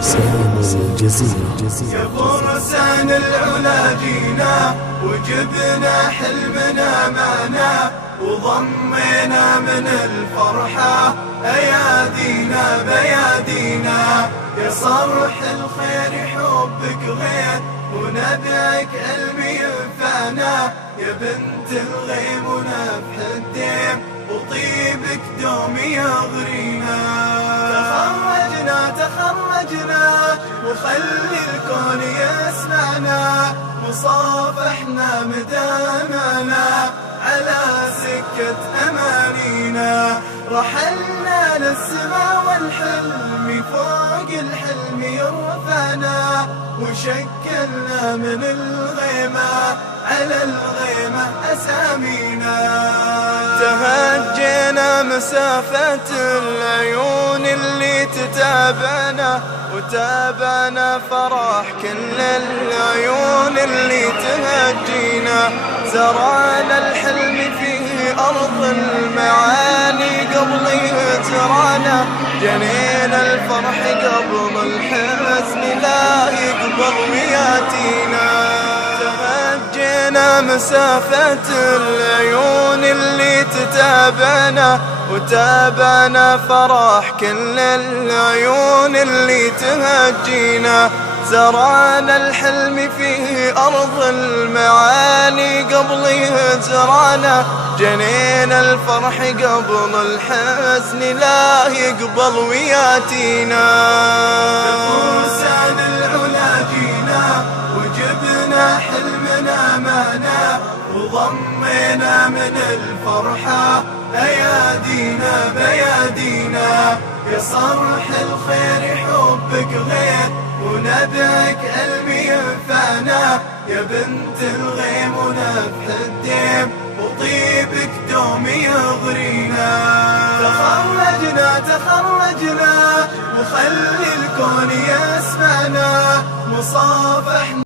يا فرسان العلا جينا وجبنا حلمنا معنا وضمينا من الفرحة أيادينا بيادينا. يا صرح الخير حبك غير ونبعك علمي ينفعنا. يا بنت الغيم ونفح الديم وطيبك دوم يغرينا. تخرجنا وخلي الكون يسمعنا. مصافحنا مدامنا على سكة أمانينا. رحلنا للسما والحلم فوق الحلم يرفعنا. وشكلنا من الغيمة على الغيمة أسامينا. تهجينا مسافة العيون اللي تتابعنا وتابعنا فرح كل العيون اللي تهجينا. زرعنا الحلم في أرض المعاني قبل هجرانا. جنينا الفرح قبل الحزن لا يقبل وياتينا. تهجينا مسافة العيون اللي تتابعنا وتابعنا فرح كل العيون اللي تهجينا. زرعنا الحلم في أرض المعاني قبل هجرانا. جنينا الفرح قبل الحزن لا يقبل وياتينا. فرسان العلا جينا وجبنا حلمنا معنا وضمينا من الفرحة أيادينا بيادينا. يا صرح الخير حبك غير ونبعك علمي ينفعنا. يا بنت الغيم ونفح الديم وطيبك دوم يغرينا. تخرجنا وخلي الكون يسمعنا. مصافحنا